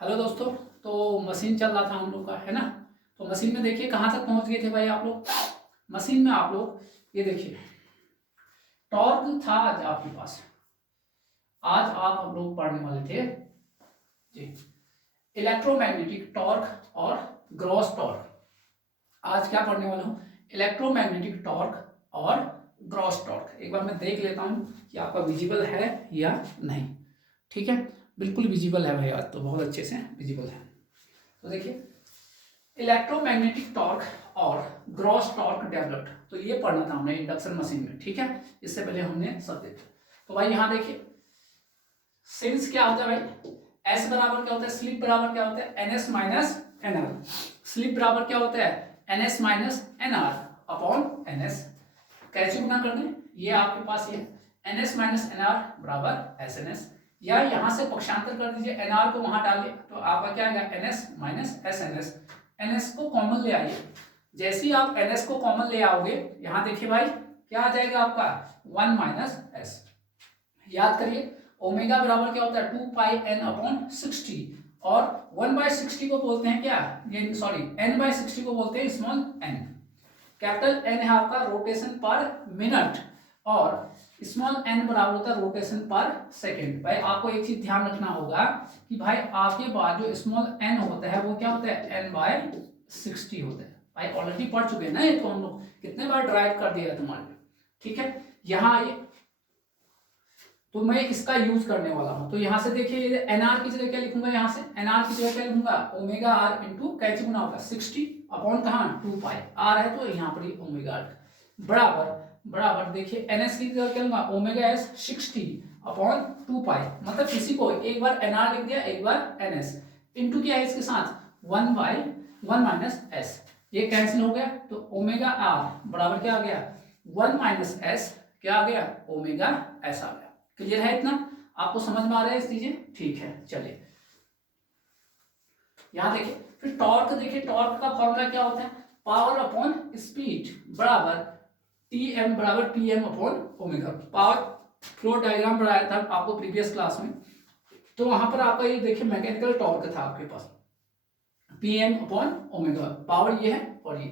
Hello दोस्तों। तो machine चल रहा था हम लोग का, है ना। तो मशीन में देखिए कहाँ तक पहुंच गए थे भाई आप लोग। मशीन में आप लोग ये देखिए टॉर्क था आज आपके पास। आज आप हम लोग पढ़ने वाले थे जी इलेक्ट्रोमैग्नेटिक टॉर्क और ग्रॉस टॉर्क। आज क्या पढ़ने वाला हूँ, इलेक्ट्रोमैग्नेटिक टॉर्क और ग्रॉस टॉर्क। एक बार मैं देख लेता हूँ कि आपका विजिबल है या नहीं। ठीक है, बिल्कुल विजिबल है भाई, आज तो बहुत अच्छे से विजिबल है। तो देखिए इलेक्ट्रोमैग्नेटिक टॉर्क और ग्रॉस टॉर्क डेवलप्ड, तो ये पढ़ना था हमने इंडक्शन मशीन में। ठीक है, इससे पहले हमने सब देखा। तो भाई यहाँ देखिए सिंस क्या होता है भाई, एस बराबर क्या होता है, स्लिप बराबर क्या होता है, N S minus N R. Slip बराबर क्या होता है, N S minus N R upon N S. कैसे गुना कर दें, ये आपके पास ये N S minus N R बराबर एस एन एस, या यहां से पक्षांतर कर दीजिए, एन आर को वहां डालिए तो आपका क्या आएगा, N S minus S N S. N S को कॉमन ले आइए, जैसे ही आप एन एस को कॉमन ले आओगे यहां देखिए भाई क्या आ जाएगा आपका 1 माइनस एस। याद करिए ओमेगा बराबर क्या होता है 2 पाई एन अपॉन 60, और 1/60 को बोलते हैं क्या, ये सॉरी n/60 को बोलते हैं स्मॉल एन। कैपिटल एन है आपका रोटेशन पर मिनट, और स्मॉल एन बराबर होता है रोटेशन पर सेकंड। भाई आपको एक चीज ध्यान रखना होगा कि भाई आपके पास जो स्मॉल एन होता है वो क्या होता है n/60 होता है। भाई ऑलरेडी पढ़ चुके हैं ना ये, तो हम लोग कितने बार ड्राइव कर दिया तुम्हारे। ठीक है, यहाँ आइए तो मैं इसका यूज करने वाला हूं। तो यहां से देखिए एनआर की जगह क्या लिखूंगा, यहां से एनआर की जगह क्या लिखूंगा, ओमेगा आर इंटू कैसे गुना होगा 60 अपॉन कहां 2 पाई, आर है तो यहां पर ही ओमेगा आर बराबर बराबर देखिए एनएस की जगह क्या लूंगा ओमेगा एस 60 अपॉन 2 पाई, मतलब किसी को एक बार एनआर लिख दिया एक बार एनएस, इंटू क्या है इसके साथ 1 माइनस एस, ये कैंसिल हो गया तो ओमेगा आर बराबर क्या आ गया 1 माइनस एस, क्या आ गया ओमेगा एस आ गया। क्लियर है इतना, आपको समझ में आ रहा है इस चीजें। ठीक है चलिए यहां देखिए फिर टॉर्क, देखिए टॉर्क का फॉर्मूला क्या होता है, पावर अपॉन स्पीड बराबर टी एम बराबर P M upon omega. Power flow diagram बनाया था आपको प्रीवियस क्लास में, तो वहां पर आपका ये देखिए मैकेनिकल टॉर्क था आपके पास P M upon omega, power ये है और ये।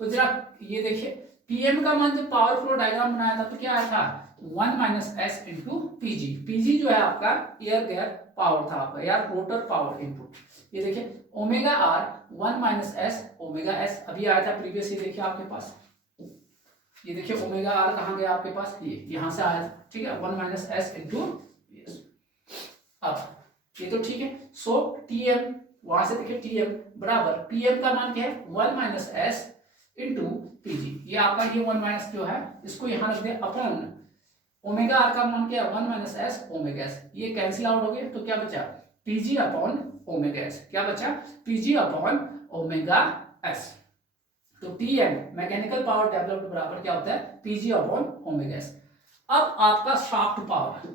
तो जरा ये देखिए पीएम का मान जब पावर फ्लो डायग्राम बनाया था तो क्या आया था 1 minus S into PG. PG जो है आपका एयर गैप पावर था आपका, या रोटर पावर इनपुट। ये देखिए omega R 1 minus S omega S, अभी आया था प्रीवियस, ये देखिए आपके पास, ये देखिए ओमेगा आर कहाँ गया आपके पास, ये यहां से आया था। ठीक है 1 माइनस एस इंटू, अब ये तो ठीक है। सो टीएम वहां से देखिए टीएम बराबर पीएम का मान क्या है 1 माइनस एस इंटू पीजी, ये आपका ये 1 माइनस जो है इसको यहां रख दिया अपॉन ओमेगा आर का मान क्या है 1 माइनस एस ओमेगा एस, ये कैंसिल आउट हो गए तो क्या बचा पीजी अपॉन ओमेगा एस, क्या बचा पीजी अपॉन ओमेगा एस। तो टीएम मैकेनिकल पावर डेवलप्ड बराबर क्या होता है पीजी अपॉन ओमेगा एस। अब आपका शाफ्ट पावर,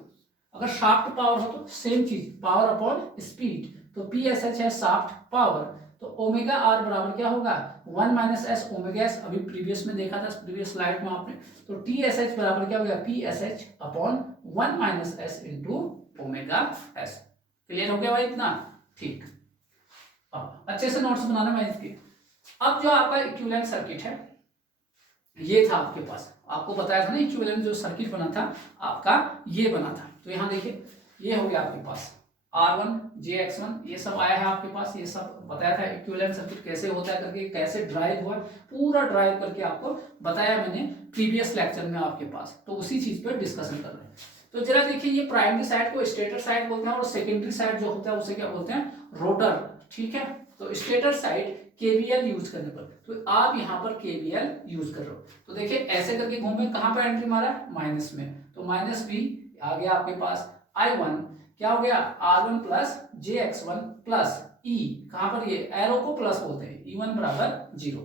अगर शाफ्ट पावर हो तो सेम चीज पावर अपॉन स्पीड, तो पी एस एच है शाफ्ट पावर, तो ओमेगा आर बराबर क्या होगा 1 माइनस एस ओमेगा एस, अभी प्रीवियस में देखा था प्रीवियस स्लाइड में आपने। तो टी एस एच बराबर क्या हो गया P S H upon 1 minus S into omega S. Clear हो गया भाई इतना, ठीक। अब अच्छे से नोट्स बनाना मैं इसके। अब जो आपका इक्विवेलेंट सर्किट है ये था आपके पास, आपको बताया था ना इक्विवेलेंट जो सर्किट बना था आपका ये बना था। तो यहाँ देखिए ये हो गया आपके पास R1 JX1, ये सब आया है आपके पास, ये सब बताया था इक्विवेलेंट सर्किट कैसे होता है करके, कैसे ड्राइव हुआ, पूरा ड्राइव करके आपको बताया मैंने प्रीवियस लेक्चर में आपके पास। तो उसी चीज पर डिस्कशन कर रहे हैं। तो जरा देखिए ये प्राइमरी साइड को स्टेटर साइड बोलते हैं, और सेकेंडरी साइड जो होता है उसे क्या बोलते हैं रोटर। ठीक है, तो स्टेटर साइड केवीएल यूज करने पर, तो आप यहाँ पर केवीएल यूज कर रहे हो, तो देखिए ऐसे करके घूमे कहां पर एंट्री मारा माइनस में, तो माइनस बी आ गया आपके पास I1 क्या हो गया R1 plus JX1 plus E, कहां पर ये एरो को प्लस बोलते हैं E1 बराबर 0।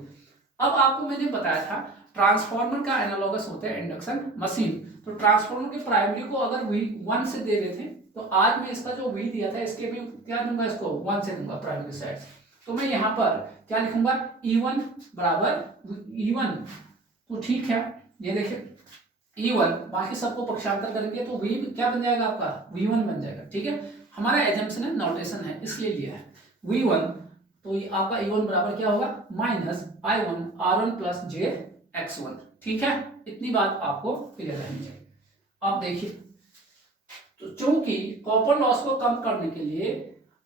अब आपको मैंने बताया था ट्रांसफार्मर का एनालॉगस होता है इंडक्शन मशीन, तो ट्रांसफार्मर के प्राइमरी को अगर V1 से दे रहे थे तो आज मैं इसका जो V दिया था इसके भी क्या दूंगा, इसको 1 से दूंगा प्राइमरी साइड से। तो मैं यहाँ पर क्या लिखूंगा E1 बराबर E1, तो ठीक है ये देखिए E1 बाकी सबको पक्षांतर करेंगे तो V क्या बन जाएगा आपका V1 बन जाएगा। ठीक है, हमारा एजम्पशन है, नोटेशन है, इसलिए लिया है V1, तो ये आपका E1 बराबर क्या होगा minus I1 R1 plus JX1। ठीक है, इतनी बात आपको क्लियर रहनी चाहिए। अब देखिए, तो चूंकि कॉपर लॉस को कम करने के लिए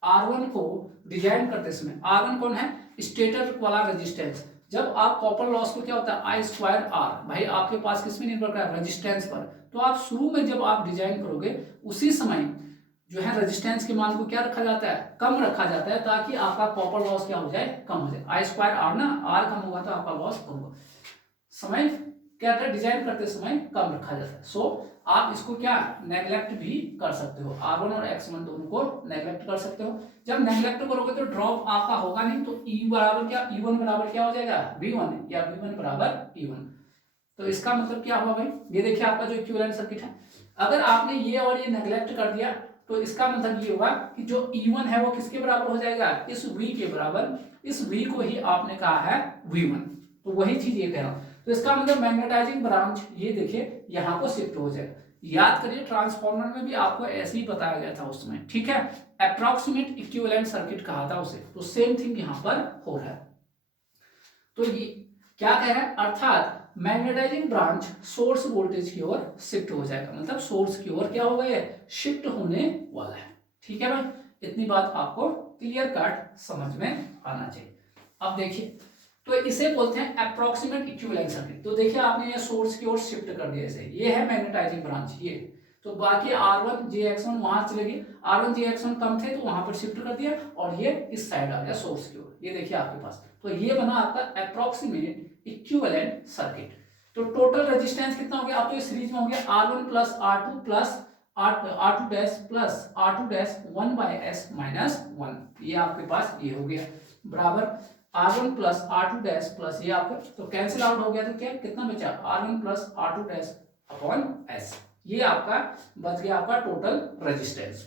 R1 को डिजाइन करते समय, R1 कौन है, स्टेटर वाला रेजिस्टेंस। जब आप कॉपर लॉस को क्या होता है आई स्क्वायर आर, भाई आपके पास किस में निर्भर करता है, रेजिस्टेंस पर। तो आप शुरू में जब आप डिजाइन करोगे उसी समय जो है रेजिस्टेंस के मान को क्या रखा जाता है, कम रखा जाता है, ताकि आपका कॉपर लॉस क्या हो जाए, कम हो जाए। आई स्क्वायर आर ना, आर कम होगा तो आपका लॉस कम होगा। समय क्या है, डिजाइन करते समय कम रखा जाता है। सो आप इसको क्या नेग्लेक्ट भी कर सकते हो, R1 और X1 दोनों को नेग्लेक्ट कर सकते हो। जब नेग्लेक्ट करोगे तो ड्रॉप आपका होगा नहीं, तो E बराबर क्या, E1 बराबर क्या हो जाएगा V1, या V1 बराबर E1। तो इसका मतलब क्या हुआ भाई, ये देखिए आपका जो इक्विवेलेंट सर्किट है, अगर आपने ये और ये नेग्लेक्ट कर दिया तो इसका मतलब ये होगा कि जो E1 है वो किसके बराबर हो जाएगा, इस V के बराबर। इस V को ही आपने कहा है V1, तो वही चीज ये कह रहा हूं। तो इसका मतलब मैग्नेटाइजिंग ब्रांच ये देखिए यहाँ को शिफ्ट हो जाएगा। याद करिए ट्रांसफार्मर में भी आपको ऐसे ही बताया गया था उस समय, ठीक है, अप्रॉक्सीमेट इक्विवेलेंट सर्किट कहा था उसे, तो सेम थिंग यहाँ पर हो रहा है। तो ये क्या कह रहा है, अर्थात मैग्नेटाइजिंग ब्रांच सोर्स वोल्टेज की ओर शिफ्ट हो जाएगा, मतलब सोर्स की ओर क्या हो गया, शिफ्ट होने वाला है। ठीक है भाई, इतनी बात आपको क्लियर कट समझ में आना चाहिए। अब देखिए, तो इसे बोलते हैं अप्रॉक्सीमेट इक्विवेलेंट सर्किट। तो देखिए आपने ये सोर्स की ओर शिफ्ट कर दिया, ऐसे ये है मैग्नेटाइजिंग ब्रांच ये, तो बाकी R1 JX1 वहां चले गए, R1 JX1 कम थे तो वहां पर शिफ्ट कर दिया, और ये इस साइड आ गया सोर्स की ओर, ये देखिए आपके पास। तो ये बना आपका अप्रॉक्सीमेट इक्विवेलेंट सर्किट। तो टोटल रेजिस्टेंस कितना हो गया, अब तो सीरीज में हो गया R1 plus R2 plus R2 dash plus R2 dash 1/s minus 1, ये आपके पास ये हो गया, बराबर R1 plus R2 dash plus ये आपका, तो कैंसिल आउट हो गया, तो क्या कितना बचा, R1 plus R2 dash upon S, ये आपका बच गया आपका टोटल रेजिस्टेंस।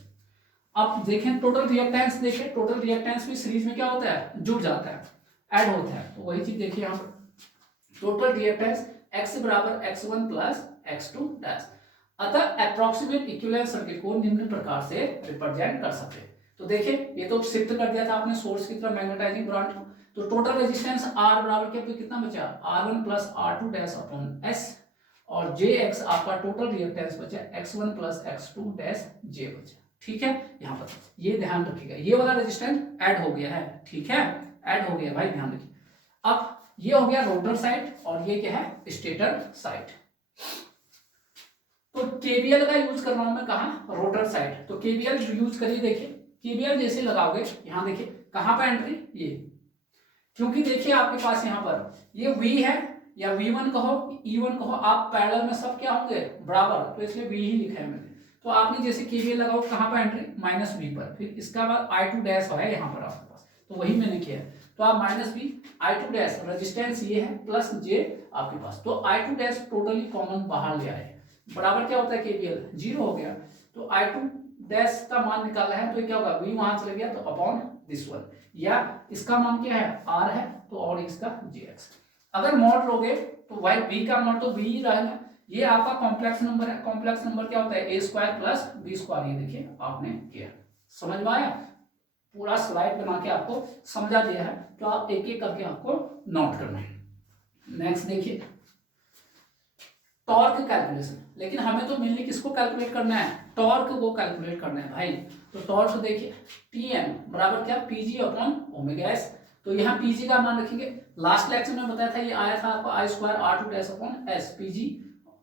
अब देखें टोटल रिएक्टेंस, देखिए टोटल रिएक्टेंस भी सीरीज में क्या होता है, जुड़ जाता है, ऐड होता है। तो वही चीज देखिए यहाँ पर, टोटल रिएक्टेंस X बराबर X1 प्लस X2 डैश। अतः अप्रॉक्सीमेट इक्विवेलेंट सर्किट को निम्न प्रकार से रिप्रेजेंट कर सकते हैं। तो देखिए ये तो शिफ्ट कर दिया था आपने सोर्स की तरफ मैग्नेटाइजिंग ब्रांच को, तो टोटल रेजिस्टेंस R बराबर क्या कितना बचा, R1 plus R2 dash upon S, और JX आपका टोटल रिएक्टेंस बचा X1 plus X2 dash J बचा। ठीक है, यहाँ पर ये ध्यान रखिएगा, ये वाला रेजिस्टेंस ऐड हो गया है, ठीक है, ऐड हो गया भाई, ध्यान रखिए। अब ये हो गया रोटर साइड, और ये क्या है, स्टेटर साइड। तो KVL का यूज कर रहा हूं मैं कहा, रोटर साइड, तो KVL यूज करिए। देखिए KVL जैसे लगाओगे, यहाँ देखिए कहां पर एंट्री, ये, क्योंकि देखिए आपके पास यहाँ पर ये V है, या V1 कहो E1 कहो, आप पैरेलल में सब क्या होंगे, बराबर, तो इसलिए V ही लिखा है मैंने। तो आपने जैसे KVL लगाओ कहां पर एंट्री, माइनस V पर, फिर इसका बाद I2 डैश है यहाँ पर आपके पास, तो वही मैंने किया है। तो आप minus V I2 dash, resistance ये है, प्लस J आपके पास, तो I2 डैश टोटली कॉमन बाहर ले आए, बराबर क्या होता है KVL, 0 हो गया। तो I2 डैश का मान निकालना है, तो क्या होगा, V वहां चले गया, तो अपॉन दिस वन, या इसका मान क्या है, R है, तो और इसका JX। अगर मॉड लोगे तो वाई B का मॉड तो B ही रहेगा, ये आपका कॉम्प्लेक्स नंबर है, कॉम्प्लेक्स नंबर क्या होता है, A square plus B square, ये देखिए आपने किया, समझ में आया, पूरा स्लाइड बना के आपको समझा दिया है, तो आप एक एक करके आपको नोट करना है। नेक्स्ट देखिए टॉर्क कैलकुलेशन, लेकिन हमें तो मेनली किसको कैलकुलेट करना है, टॉर्क को कैलकुलेट करना है भाई। तो टॉर्क देखिए Tm बराबर क्या, PG अपॉन ओमेगा S, तो यहाँ PG का मान रखेंगे, लास्ट लेक्चर में बताया था ये आया था आपको I square R2 dash upon S, PG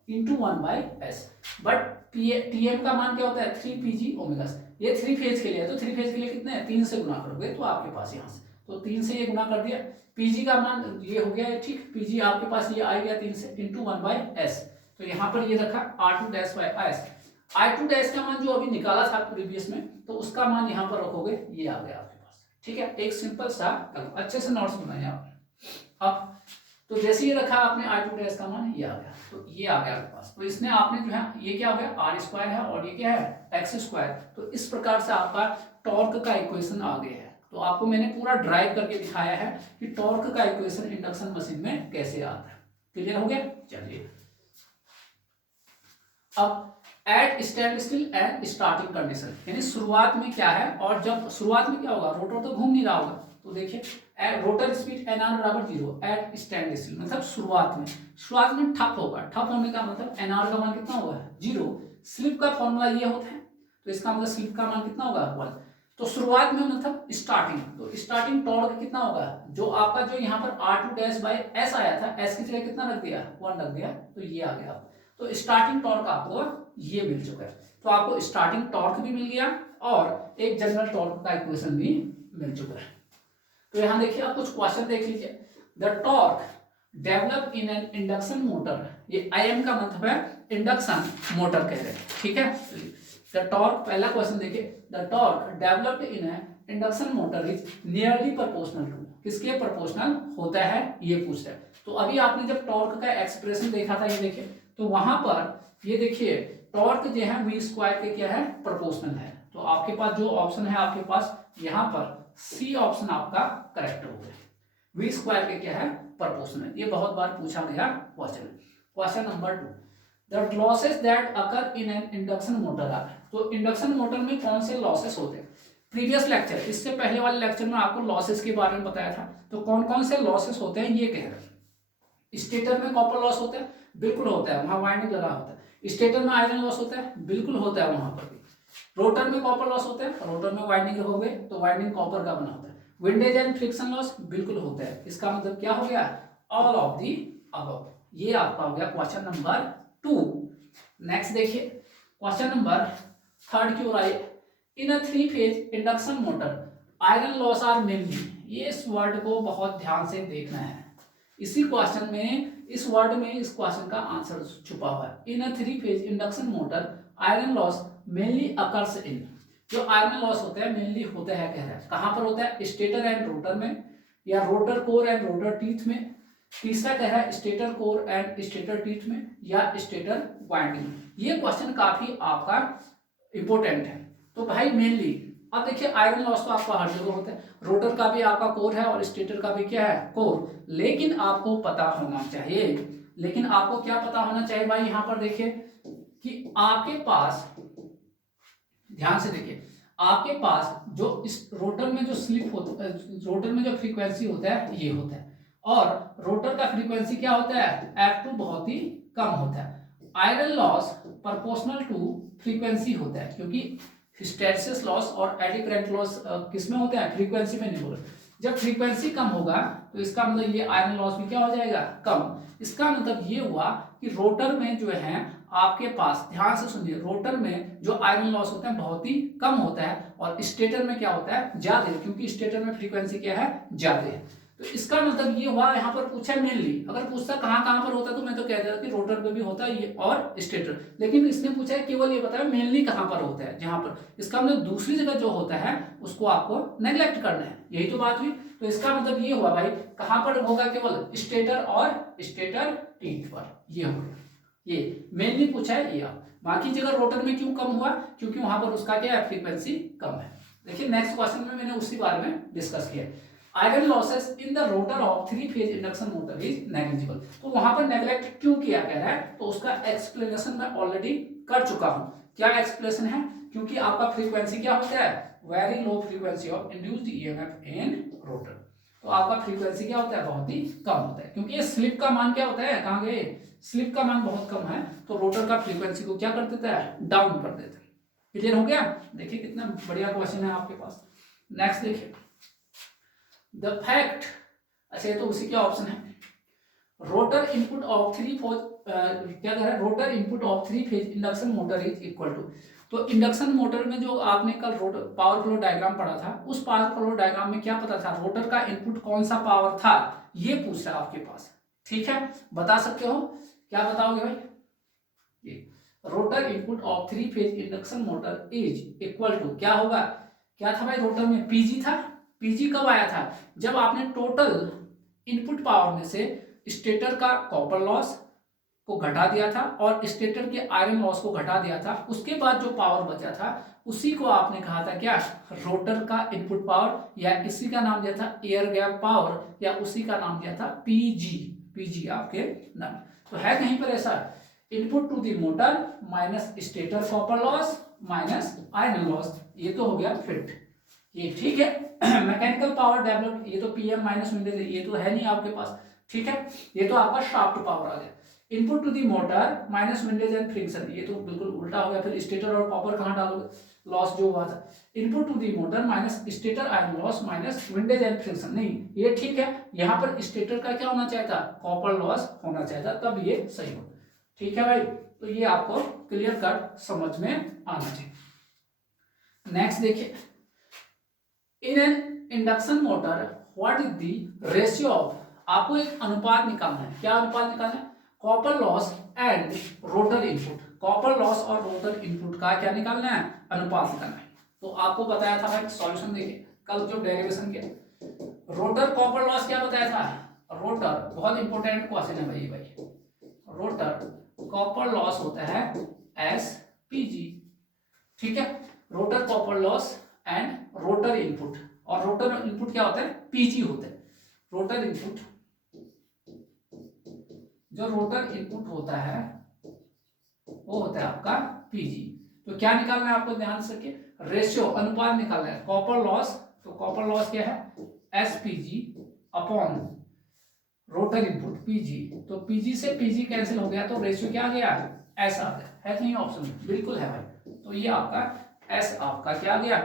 into 1/s, but Tm का मान क्या होता है, 3PG ओमेगा S, ये 3 फेज के लिए है, तो 3 फेज के लिए कितने हैं, 3 से गुना करोगे तो आपके पास यहाँ से, तो 3 से ये गुना कर दिया, PG का मान ये हो गया, ठीक, PG आपके पास ये आ गया 3 से इंटू 1/s, तो यहाँ पर ये रखा R2 dash by S, I2 dash का मान जो अभी निकाला था प्रीवियस में, तो उसका मान यहाँ पर रखोगे, ये आ गया आपके पास। ठीक है, एक सिंपल सा अच्छे से नोट्स बनाए आपने। अब तो जैसे ये रखा आपने I2 डैश का मान, ये आ गया, तो ये आ गया आपके पास, तो इसने आपने जो है ये क्या हो गया, R स्क्वायर है, और ये क्या है, X स्क्वायर, तो इस प्रकार से आपका टॉर्क का इक्वेशन आ गया है। तो आपको मैंने पूरा ड्राइव करके दिखाया है कि टॉर्क का इक्वेशन इंडक्शन मशीन में कैसे आता है। क्लियर हो गया, चलिए अब at standstill and starting condition, यानी शुरुआत में क्या है, और जब शुरुआत में क्या होगा, रोटर तो घूम नहीं रहा होगा, तो देखिए रोटर स्पीड एन आर बराबर 0 एट स्टैंड स्टिल, मतलब शुरुआत में ठप होगा, ठप होने का मतलब एन आर का मान कितना होगा 0। स्लिप का फॉर्मूला ये होता है, तो इसका मतलब स्लिप का मान कितना होगा 1। तो शुरुआत में मतलब स्टार्टिंग, तो स्टार्टिंग टॉर्क कितना होगा, जो आपका जो यहाँ पर R2 डैश बाई एस आया था, एस की जगह कितना रख दिया 1 रख दिया, तो ये आ गया। तो स्टार्टिंग टॉर्क आपको ये मिल चुका है, तो आपको स्टार्टिंग टॉर्क भी मिल गया और एक जनरल टॉर्क का इक्वेशन भी मिल चुका है। तो यहाँ देखिए आप कुछ क्वेश्चन देख लीजिए। The torque develop in an induction motor, ये IM का मतलब है इंडक्शन मोटर कह रहे हैं, ठीक है। द टॉर्क, पहला क्वेश्चन देखिए, the torque developed in an induction motor is nearly proportional to, किसके प्रोपोर्शनल होता है ये पूछ रहा है। तो अभी आपने जब टॉर्क का एक्सप्रेशन देखा था, ये देखिए, तो वहां पर ये देखिए टॉर्क जो है v स्क्वायर के क्या है प्रोपोर्शनल है, तो आपके पास जो ऑप्शन है आपके पास यहाँ पर सी ऑप्शन आपका करेक्ट हो गया, v स्क्वायर के क्या है प्रोपोर्शनल। ये बहुत बार पूछा गया question. Question number 2, the losses that occur in an induction motor are, तो इंडक्शन मोटर में कौन से लॉसेस होते हैं। प्रीवियस लेक्चर, इससे पहले वाले लेक्चर में आपको लॉसेस के बारे में बताया था, तो कौन कौन से लॉसेस होते हैं ये कह रहे हैं। स्टेटर में कॉपर लॉस होता है, बिल्कुल होता है, वहां वाइंडिंग लगा होता है। स्टेटर में आयरन लॉस होता है, बिल्कुल होता है वहां पर भी। रोटर में कॉपर लॉस होता है, रोटर में वाइंडिंग रखोगे तो वाइंडिंग कॉपर का बना होता है। विंडेज एंड फ्रिक्शन लॉस बिल्कुल होता है। इसका मतलब क्या हो गया, ऑल ऑफ दी अबव। ये आपका हो गया क्वेश्चन नंबर 2। नेक्स्ट देखिए क्वेश्चन नंबर 3 की ओर आइए। In a 3 phase induction motor iron loss are mainly, ये इस वर्ड को बहुत ध्यान से देखना है। इसी क्वेश्चन में, इस वर्ड में इस क्वेश्चन का आंसर छुपा हुआ है। इन a 3 phase induction motor iron loss mainly occurs in, जो आयरन लॉस होता है मेनली होता है, कह रहा है कहां पर होता है, स्टेटर एंड रोटर में, या rotor core and rotor teeth में। तीसरा कह रहा है stator core and stator teeth में, या स्टेटर वाइंडिंग में। ये क्वेश्चन काफी आपका इंपॉर्टेंट है। तो भाई मेनली, अब देखिए आयरन लॉस तो आपका हर जगह होता है, रोटर का भी आपका कोर है और स्टेटर का भी क्या है कोर, लेकिन आपको पता होना चाहिए, लेकिन आपको क्या पता होना चाहिए भाई, यहां पर देखिए कि आपके पास, ध्यान से देखिए, आपके पास जो इस रोटर में जो स्लिप होता है, रोटर में जो फ्रीक्वेंसी होता है ये होता है, और रोटर का फ्रीक्वेंसी क्या होता है F2 बहुत ही कम होता है। Iron loss proportional to frequency होता है, क्योंकि हिस्टैरिसीस लॉस और एडी करंट लॉस किसमें होते हैं, फ्रीक्वेंसी में नहीं बोल रहे। जब फ्रीक्वेंसी कम होगा तो इसका मतलब ये आयरन लॉस भी क्या हो जाएगा कम। इसका मतलब ये हुआ कि रोटर में जो है आपके पास, ध्यान से सुनिए, रोटर में जो आयरन लॉस होता है बहुत ही कम होता है, और स्टेटर में क्या होता है ज्यादा, क्योंकि स्टेटर में फ्रीक्वेंसी क्या है ज्यादा है। तो इसका मतलब ये हुआ, यहाँ पर पूछा मेनली, अगर पूछता कहाँ पर होता तो मैं तो कह देता कि रोटर पे भी होता है ये और स्टेटर, लेकिन इसने पूछा है केवल ये बताया मेनली कहाँ पर होता है, जहां पर, इसका मतलब दूसरी जगह जो होता है उसको आपको नेग्लेक्ट करना है, यही तो बात हुई। तो इसका मतलब ये हुआ भाई कहाँ पर होगा, केवल स्टेटर और स्टेटर टीथ पर, ये हो गया, ये मेनली पूछा है ये। बाकी जगह रोटर में क्यों कम हुआ, क्योंकि वहां पर उसका क्या है फ्रीक्वेंसी कम है। देखिए नेक्स्ट क्वेश्चन में मैंने उसी बारे में डिस्कस किया, iron losses in the rotor of 3 phase induction motor is negligible. तो वहां पर नेग्लेक्ट क्यों किया कह रहा है, तो उसका एक्सप्लेनेशन मैं ऑलरेडी कर चुका हूं। क्या एक्सप्लेनेशन है, क्योंकि आपका फ्रीक्वेंसी क्या होता है, very low frequency of induced EMF in rotor, तो आपका फ्रीक्वेंसी क्या होता है बहुत ही कम होता है, क्योंकि ये स्लिप का मान क्या होता है, कहाँ गए, स्लिप का मान बहुत कम है, तो रोटर का फ्रीक्वेंसी को क्या कर देता है डाउन कर देता है। क्लियर हो गया, देखिए कितना बढ़िया क्वेश्चन है आपके पास। नेक्स्ट देखिए, द फैक्ट, अच्छा ये तो उसी के ऑप्शन है, रोटर इनपुट ऑफ 3 फेज, क्या कह रहा है, rotor input of 3 phase induction motor is equal to. तो इंडक्शन मोटर में जो आपने कल रोटर पावर फ्लो डायग्राम पढ़ा था, उस पावर फ्लो डायग्राम में क्या पता था, रोटर का इनपुट कौन सा पावर था, ये पूछ रहा है आपके पास, ठीक है, बता सकते हो, क्या बताओगे भाई, ये rotor input of 3 phase induction motor is equal to, क्या होगा, क्या था भाई, रोटर में पीजी था। पीजी कब आया था, जब आपने टोटल इनपुट पावर में से स्टेटर का कॉपर लॉस को घटा दिया था और स्टेटर के आयरन लॉस को घटा दिया था, उसके बाद जो पावर बचा था उसी को आपने कहा था क्या, रोटर का इनपुट पावर, या इसी का नाम दिया था एयर गैप पावर, या उसी का नाम दिया था पीजी, पीजी आपके नाम। तो है कहीं पर ऐसा, input to the motor minus stator copper loss minus iron loss, ये तो हो गया फिट, ये ठीक है। मैकेनिकल पावर डेवलप्ड, ये तो पीएम माइनस विंडेज, ये तो है नहीं आपके पास, ठीक है। ये तो आपका शाफ्ट पावर आ गया। Input to the motor minus windage and friction, ये तो बिल्कुल उल्टा हो गया। फिर स्टेटर और कॉपर कहाँ डालोगे, लॉस जो हुआ था। Input to the motor minus stator iron loss minus windage and friction, नहीं ये ठीक है। यहाँ पर स्टेटर का क्या होना चाहिए था, कॉपर लॉस होना चाहिए था, तब ये सही हो, ठीक है भाई। तो ये आपको क्लियर कट समझ में आना चाहिए। नेक्स्ट देखिए, इन an induction motor what is the ratio of, आपको एक अनुपात निकालना है। क्या अनुपात निकालना है, copper loss and rotor input, copper loss और रोटर इनपुट का क्या निकालना है, अनुपात निकालना है। तो आपको बताया था भाई सॉल्यूशन देखिए कल जो डेरिवेशन किया, रोटर कॉपर लॉस क्या बताया था, रोटर बहुत इंपॉर्टेंट क्वेश्चन है भाई, रोटर कॉपर लॉस होता है एसपीजी, ठीक है। Rotor copper loss and rotor input, और रोटर इनपुट क्या होता है, पीजी होता है। रोटर इनपुट, जो रोटर इनपुट होता है वो होता है आपका पीजी। तो क्या निकालना है आपको, ध्यान से रखिए, रेशियो अनुपात निकालना है। कॉपर लॉस, तो कॉपर लॉस क्या है, SPG upon rotor input PG, तो पीजी से पीजी कैंसिल हो गया, तो रेशियो क्या आ गया, एस आ गया, है नहीं ऑप्शन, बिल्कुल है भाई। तो ये आपका एस आपका क्या आ गया,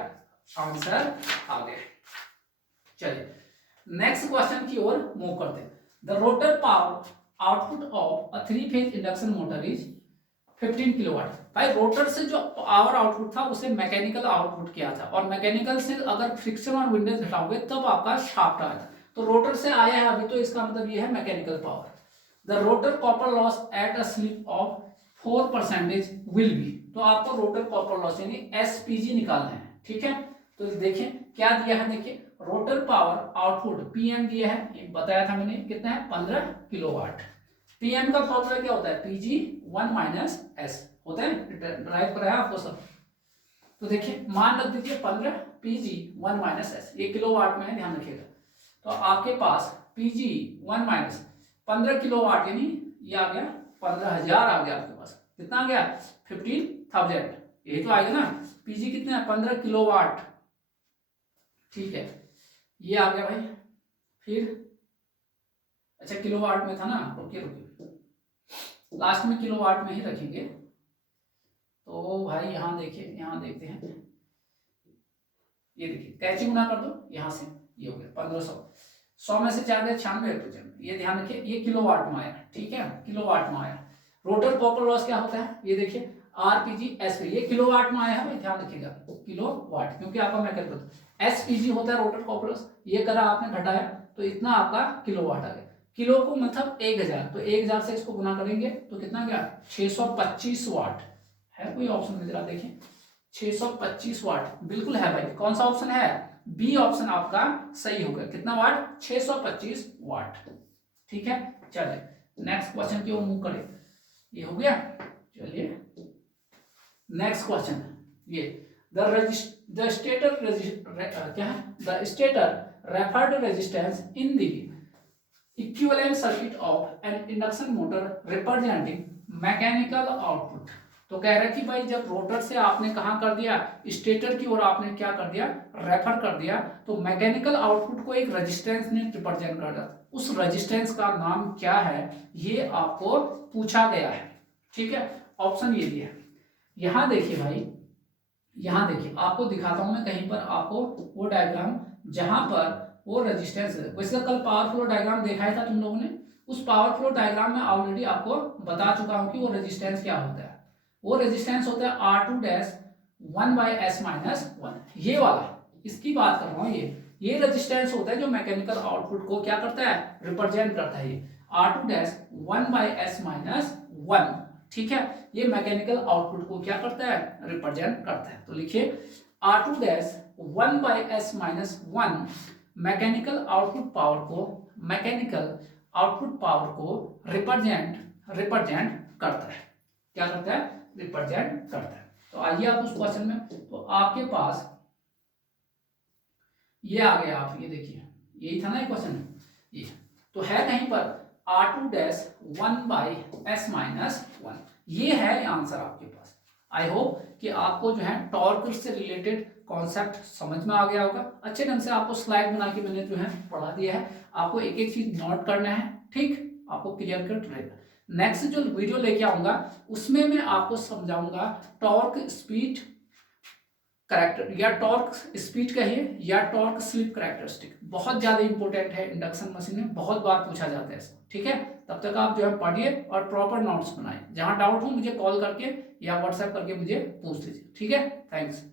आंसर आ गया। चलिए नेक्स्ट क्वेश्चन की ओर मूव करते हैं। The rotor power output of a 3 phase induction motor is 15 kilowatt. भाई रोटर से जो पावर आउटपुट था उसे मैकेनिकल आउटपुट किया था, और मैकेनिकल से अगर फ्रिक्शन और विंडेज घटाओगे तब आपका शाफ्ट आया था। तो रोटर से आया है अभी, तो इसका मतलब ये है mechanical power. The rotor copper loss at a slip of 4% will be, तो आपको रोटर कॉपर लॉस यानी एसपीजी निकालना है, ठीक है। तो देखिए क्या दिया है, देखिए रोटर पावर आउटपुट पीएम दिया है, ये बताया था मैंने, कितना है 15 किलोवाट। पीएम का फॉर्मूला क्या होता है, पीजी 1 माइनस एस होता है, ड्राइव कराया आपको सब। तो देखिए मान रख दीजिए 15 पीजी 1 माइनस एस, ये किलोवाट में है, ध्यान रखिएगा। तो आपके पास पीजी 1 माइनस 15 किलोवाट यानी ये आ गया 15,000 आ गया आपके पास, कितना आ गया 15,000, यही तो आएगा ना। पीजी कितना है 15 किलोवाट, ठीक है, ये आ गया भाई। फिर अच्छा किलोवाट में था ना, रुकिए लास्ट में किलोवाट में ही रखेंगे। तो भाई यहाँ देखिए, यहाँ देखते हैं, ये देखिए कैची गुना कर दो यहाँ से, ये हो गया 1500, 100 में से 4 गए 96%, ये ध्यान रखिए, ये किलोवाट में आया, ठीक है, किलोवाट में आया। रोटर कॉपर लॉस क्या होता है, ये देखिए आरपीजी एसपी, ये किलोवाट में आया है भाई, ध्यान रखिएगा किलोवाट, क्योंकि आपका मैं कहता हूँ एसपीजी होता है रोटर कॉपर लॉस, ये करा आपने घटाया तो इतना आपका किलोवाट आ गया। किलो को मतलब 1000, तो 1000 से इसको गुना करेंगे तो कितना गया 625 वाट, है कोई ऑप्शन में जरा देखिए, 625 वाट बिल्कुल है भाई। कौन सा ऑप्शन है, बी ऑप्शन आपका सही होगा। कितना वाट, 625 वाट, ठीक है। चलिए नेक्स्ट क्वेश्चन की ओर मूव करें, ये हो गया। चलिए नेक्स्ट क्वेश्चन, ये द स्टेटर क्या है, the stator referred resistance in the equivalent circuit of N induction motor representing mechanical output. तो कह रहे कि भाई जब रोटर से आपने कहाँ कर दिया, स्टेटर की ओर आपने क्या कर दिया, रेफर कर दिया, तो मैकेनिकल आउटपुट को एक रेजिस्टेंस ने रिप्रेजेंट कर दिया। उस रेजिस्टेंस का नाम क्या है, ये आपको पूछा गया है, ठीक है। ऑप्शन ये दिया है, यहाँ देखिए भाई, यहाँ देखिए आपको दिखाता हूं मैं कहीं पर आपको वो डायग्राम जहां पर वो रेजिस्टेंस है। वैसे कल पावर फ्लो डायग्राम देखा ही था तुम लोगों ने, उस पावर फ्लो डायग्राम में ऑलरेडी आपको बता चुका हूं कि वो रेजिस्टेंस क्या होता है। वो रेजिस्टेंस होता है R2 1/S-1, ये वाला, इसकी बात कर रहा हूँ। ये रेजिस्टेंस होता है जो मैकेनिकल आउटपुट को क्या करता है, रिप्रेजेंट करता है। ये R2 1/S-1, ठीक है, ये मैकेनिकल आउटपुट को क्या करता है, रिप्रेजेंट करता है। तो लिखिए R2 1/S-1 mechanical output power को रिप्रेजेंट करता है। क्या करता है, रिप्रेजेंट करता है। तो आइए आप उस क्वेश्चन में, तो आपके पास ये आ गया, आप ये देखिए, यही था ना ये क्वेश्चन, ये तो है कहीं पर R2 डैश 1/s-1। ये है आंसर आपके पास। आई होप कि आपको जो है टॉर्क से रिलेटेड कॉन्सेप्ट समझ में आ गया होगा। अच्छे ढंग से आपको स्लाइड बना के मैंने जो है पढ़ा दिया है, आपको एक एक चीज नोट करना है, ठीक, आपको क्लियर कट रहेगा। नेक्स्ट जो वीडियो लेके आऊंगा उसमें मैं आपको समझाऊंगा टॉर्क स्पीड करैक्टर, या टॉर्क स्पीड कहिए या टॉर्क स्लिप करैक्टरिस्टिक, बहुत ज्यादा इंपॉर्टेंट है इंडक्शन मशीन में, बहुत बार पूछा जाता है इसको, ठीक है। तब तक आप जो है पढ़िए और प्रॉपर नोट्स बनाइए। जहां डाउट हो मुझे कॉल करके या व्हाट्सएप करके मुझे पूछ लीजिए, ठीक है। थैंक्स।